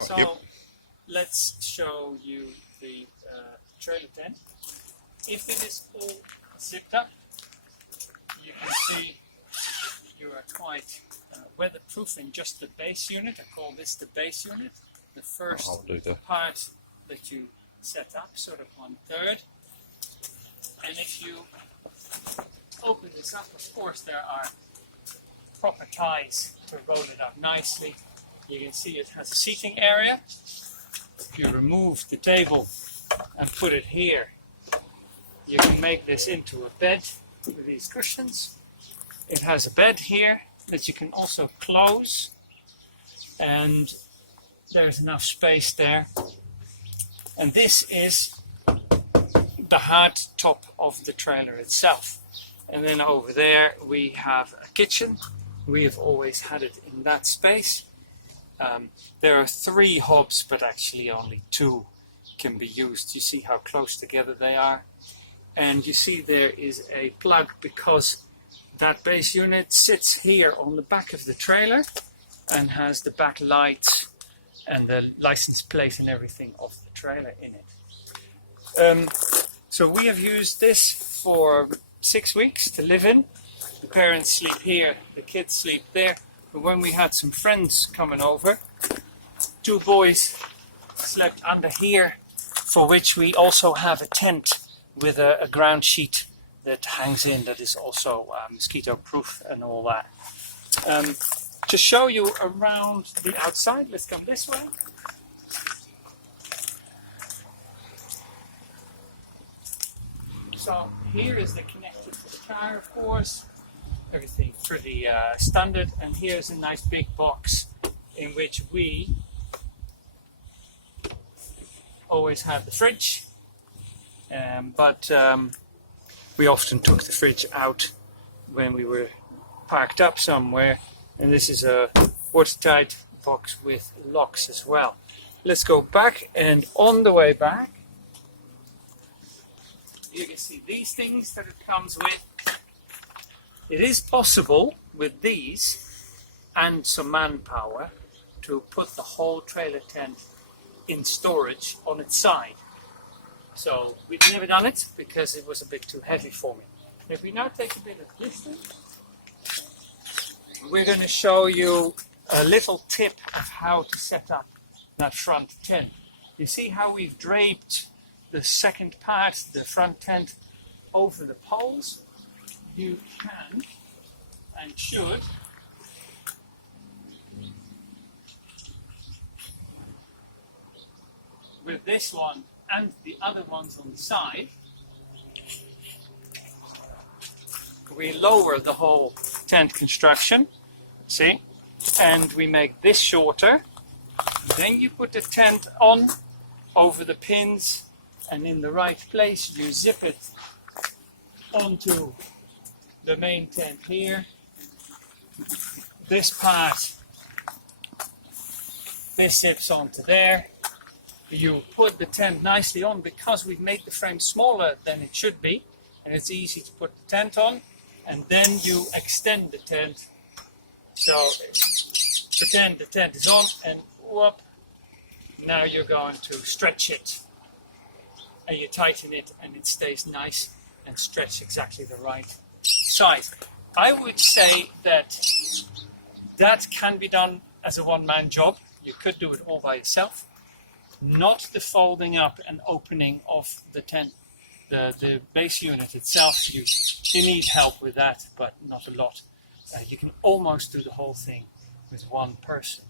So let's show you the trailer tent. If it is all zipped up, you can see you are quite weatherproof in just the base unit. I call this the base unit. The first part that you set up, sort of 1/3. And if you open this up, of course there are proper ties to roll it up nicely. You can see it has a seating area. If you remove the table and put it here, you can make this into a bed with these cushions. It has a bed here that you can also close, and there's enough space there. And this is the hard top of the trailer itself. And then over there we have a kitchen. We have always had it in that space. There are 3 hobs, but actually only 2 can be used. You see how close together they are. And you see there is a plug because that base unit sits here on the back of the trailer and has the back lights and the license plate and everything of the trailer in it. So we have used this for 6 weeks to live in. The parents sleep here, the kids sleep there. But when we had some friends coming over, 2 boys slept under here, for which we also have a tent with a ground sheet that hangs in that is also mosquito proof and all that. To show you around the outside, let's come this way. So here is the connector for the car, of course. Everything pretty standard, and here's a nice big box in which we always had the fridge, but we often took the fridge out when we were parked up somewhere, and this is a watertight box with locks as well. Let's go back, and on the way back you can see these things that it comes with. It is possible with these and some manpower to put the whole trailer tent in storage on its side. So we've never done it because it was a bit too heavy for me. If we now take a bit of distance, we're going to show you a little tip of how to set up that front tent. You see how we've draped the second part, the front tent, over the poles? You can and should with this one and the other ones on the side. We lower the whole tent construction, see, and we make this shorter. Then you put the tent on over the pins, and in the right place you zip it onto the main tent here. This part, this zips onto there. You put the tent nicely on because we've made the frame smaller than it should be, and it's easy to put the tent on, and then you extend the tent. So pretend the tent is on, and whoop, now you're going to stretch it, and you tighten it, and it stays nice and stretched exactly the right size. I would say that that can be done as a one-man job. You could do it all by yourself. Not the folding up and opening of the tent, the base unit itself. You need help with that, but not a lot. You can almost do the whole thing with one person.